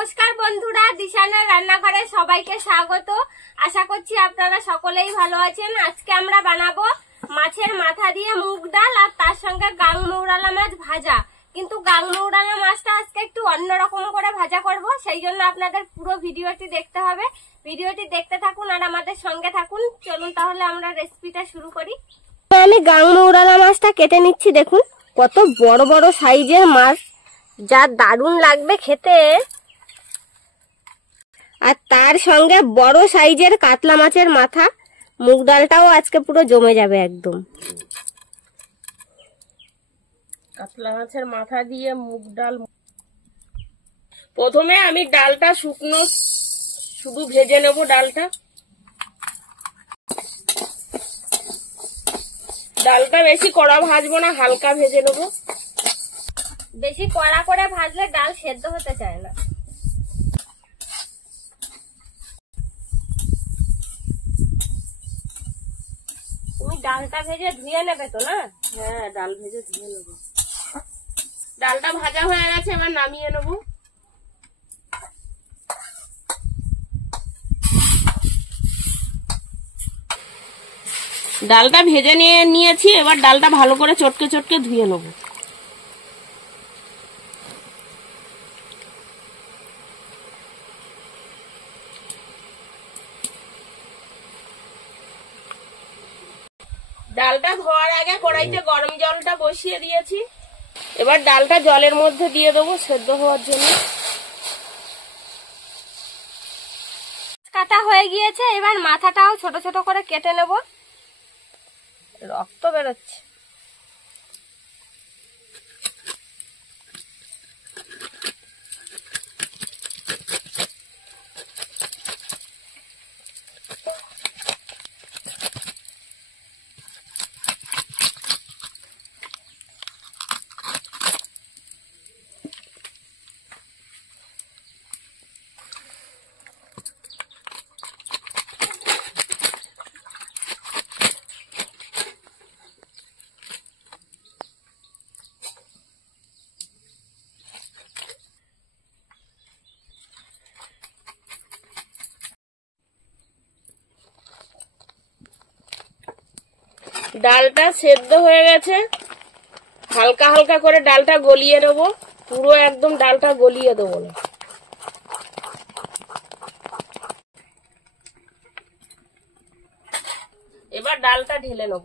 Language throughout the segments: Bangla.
নমস্কার বন্ধুরা, দিশানের রান্নাঘরে সবাইকে স্বাগত। আশা করছি আপনারা সকলেই ভালো আছেন। আজকে আমরা বানাবো মাছের মাথা দিয়ে মুগ ডাল আর তার সঙ্গে গাংমৌরালা মাছ ভাজা। কিন্তু গাংমৌরালা মাছটা আজকে একটু অন্যরকম করে ভাজা করব, সেই জন্য আপনাদের পুরো ভিডিওটি দেখতে হবে। ভিডিওটি দেখতে থাকুন আর আমাদের সঙ্গে থাকুন। চলুন তাহলে আমরা রেসিপিটা শুরু করি। আমি গাংমৌরালা মাছটা কেটে নিচ্ছি। দেখুন কত বড় বড় সাইজের মাছ, যা দারুণ লাগবে খেতে। আর তার সঙ্গে বড় সাইজের কাতলা মাছের মাথা। মুগ ডালটাও আজকে পুরো জমে যাবে একদম। কাতলা মাছের মাথা দিয়ে মুগ ডাল। প্রথমে আমি ডালটা শুকনো শুধু ভেজে নেব। ডালটা বেশি কড়া ভাজবো না, হালকা ভেজে নেব। বেশি কড়া করে ভাজলে ডাল সেদ্ধ হতে চায় না। তুমি ডালটা ভেজে ধুয়ে নেবে তো না? হ্যাঁ, ডাল ভেজে ধুয়ে নেব। ডালটা ভাজা হয়ে গেছে, এবার নামিয়ে নেব। ডালটা ভেজে নিয়েছি, এবার ডালটা ভালো করে চটকে চটকে ধুয়ে নেব। ডালটা ধোয়ার আগে কড়াইতে গরম জলটা বসিয়ে দিয়েছি। এবার ডালটা জলের মধ্যে দিয়ে দেবো সেদ্ধ হওয়ার জন্য। কাটা হয়ে গিয়েছে, এবার মাথাটাও ছোট ছোট করে কেটে নেব। রক্ত বেরোচ্ছে। ডালটা সেদ্ধ হয়ে গেছে, হালকা হালকা করে ডালটা গলিয়ে নেব। পুরো একদম ডালটা গলিয়ে দেবো না। এবার ডালটা ঢেলে নেব।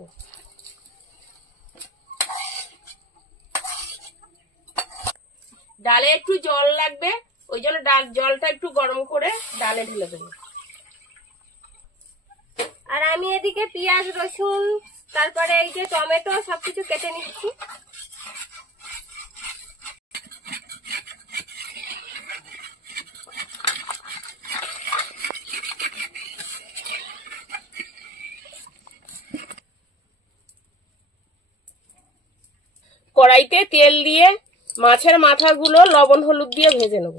ডালে একটু জল লাগবে, ওই জন্য জলটা একটু গরম করে ডালে ঢেলে দেবো। আর আমি এদিকে পেঁয়াজ, রসুন, তারপরে এই যে টমেটো সবকিছু কেটে নিচ্ছি। কড়াইতে তেল দিয়ে মাছের মাথাগুলো লবণ হলুদ দিয়ে ভেজে নেব।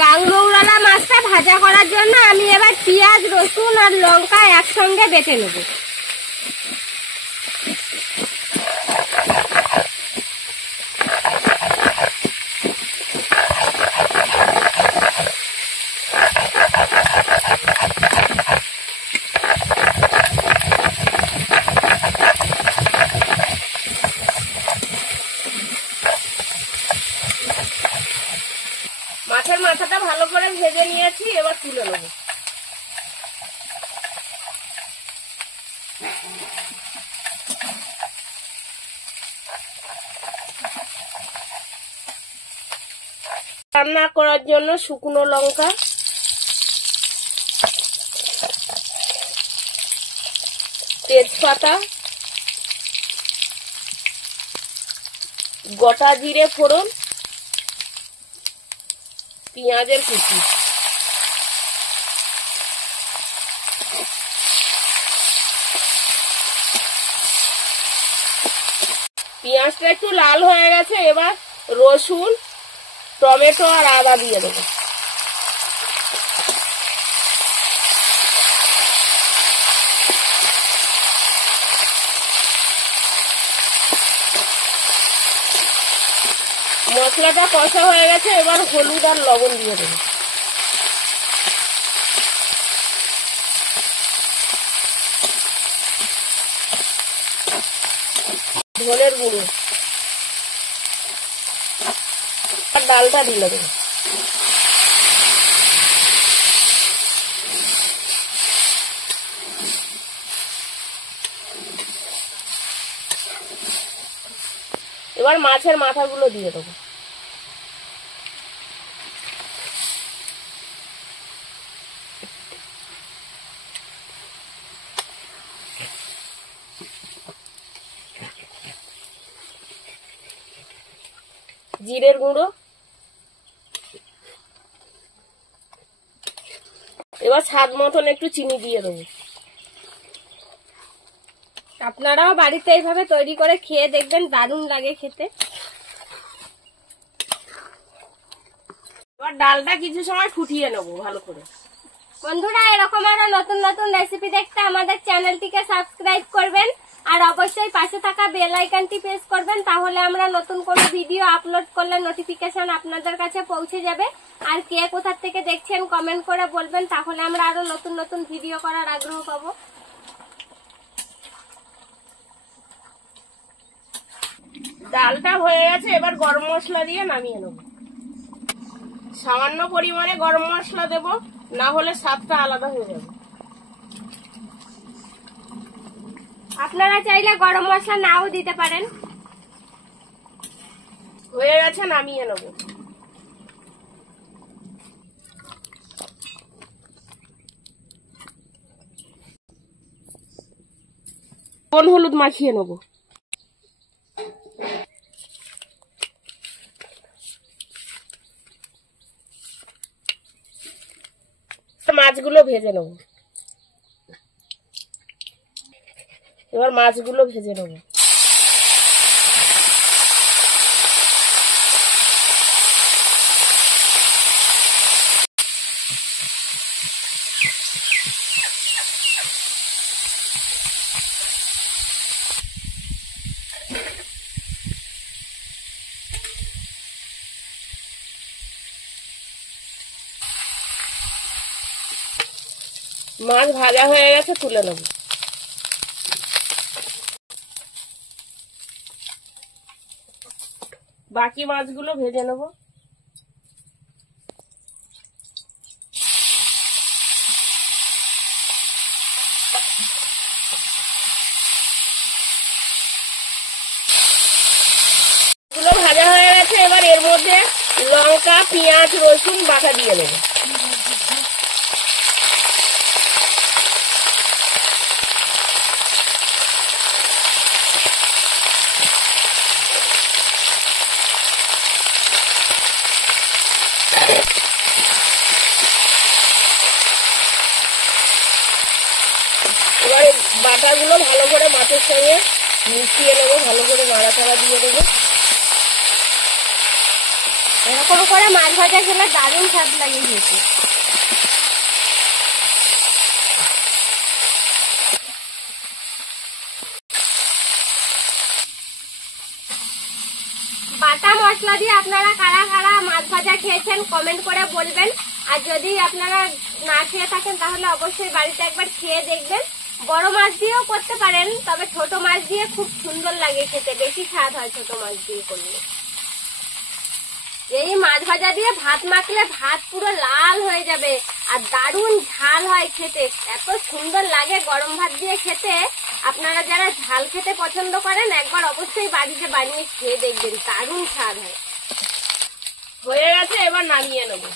গাংমৌরালা মাছটা ভাজা করার জন্য আমি এবার পেঁয়াজ, রসুন আর লঙ্কা একসঙ্গে বেটে নেব। মাছের মাথাটা ভালো করে ভেজে নিয়েছি, এবার তুলে নেব। রান্না করার জন্য শুকনো লঙ্কা, তেজপাতা, গোটা জিরে ফোড়ন, পেঁয়াজের কুচি। পেঁয়াজটা একটু লাল হয়ে গেছে, এবার রসুন, টমেটো আর আদা দিয়ে দেবো। মশলাটা কষা হয়ে গেছে, এবার হলুদ আর লবণ দিয়ে দেবো। ধনের গুঁড়ো আর ডালটা দিয়ে দেবো। এবার মাছের মাথাগুলো দিয়ে দেবো। জিরের গুঁড়ো, এবার স্বাদ মতন একটু চিনি দিয়ে দেবো। আপনারাও বাড়িতে এইভাবে তৈরি করে খেয়ে দেখবেন, দারুণ লাগে খেতে। এবার ডালটা কিছু সময় ফুটিয়ে নেবো ভালো করে। বন্ধুরা, এরকম আরো নতুন নতুন রেসিপি দেখতে আমাদের চ্যানেলটিকে সাবস্ক্রাইব করবেন আর অবশ্যই পাশে থাকা বেল আইকনটি প্রেস করবেন, তাহলে আমরা নতুন কোনো ভিডিও আপলোড করলে নোটিফিকেশন আপনাদের কাছে পৌঁছে যাবে। আর কে কোথা থেকে দেখছেন কমেন্ট করে বলবেন, তাহলে আমরা আরো নতুন নতুন ভিডিও করার আগ্রহ পাবো। ডালটা হয়ে গেছে, এবার গরম মশলা দিয়ে নামিয়ে নেব। সামান্য পরিমাণে গরম মশলা দেব, না হলে স্বাদটা আলাদা হয়ে যাবে। আপনারা চাইলে গরম মশলা নাও দিতে পারেন। হয়ে গেছে, নামিয়ে নেব। লবণ হলুদ মাখিয়ে নেব। মাছগুলো ভেজে নেব। এবার মাছগুলো ভেজে নেব। মাছ ভাজা হয়ে গেছে, তুলে নেব। বাকি মাছগুলো ভেজে নেব। এগুলো ভাজা হয়ে গেছে, এবার এর মধ্যে লঙ্কা, পেঁয়াজ, রসুন বাটা দিয়ে নেব। এবার বাটাগুলো ভালো করে মাছের সঙ্গে মিশিয়ে নেবো, ভালো করে নাড়াচাড়া দিয়ে দেবো। এরকম করে মাছ ভাজা খেলে দারুণ স্বাদ লাগে খেতে। বাটা মশলা দিয়ে আপনারা কারা কারা মাছ ভাজা খেয়েছেন কমেন্ট করে বলবেন। আর যদি আপনারা না খেয়ে থাকেন তাহলে অবশ্যই বাড়িতে একবার খেয়ে দেখবেন। বড় মাছ দিয়েও করতে পারেন, তবে ছোট মাছ দিয়ে খুব সুন্দর লাগে খেতে, বেশি স্বাদ হয় ছোট মাছ দিয়ে করলে। এই মাছ ভাজা দিয়ে ভাত মাখলে ভাত পুরো লাল হয়ে যাবে আর দারুণ ঝাল হয় খেতে, এত সুন্দর লাগে গরম ভাত দিয়ে খেতে। আপনারা যারা ঝাল খেতে পছন্দ করেন একবার অবশ্যই বাড়িতে বানিয়ে খেয়ে দেখবেন, দারুণ স্বাদ হয়। হয়ে গেছে, এবার নামিয়ে নেবো।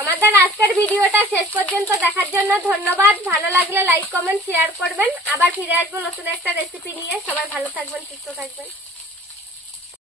আমাদের আজকের ভিডিওটা শেষ পর্যন্ত দেখার জন্য ধন্যবাদ। ভালো লাগলে লাইক কমেন্ট শেয়ার করবেন। আবার ফিরে আসবো নতুন একটা রেসিপি নিয়ে। সবাই ভালো থাকবেন, সুস্থ থাকবেন।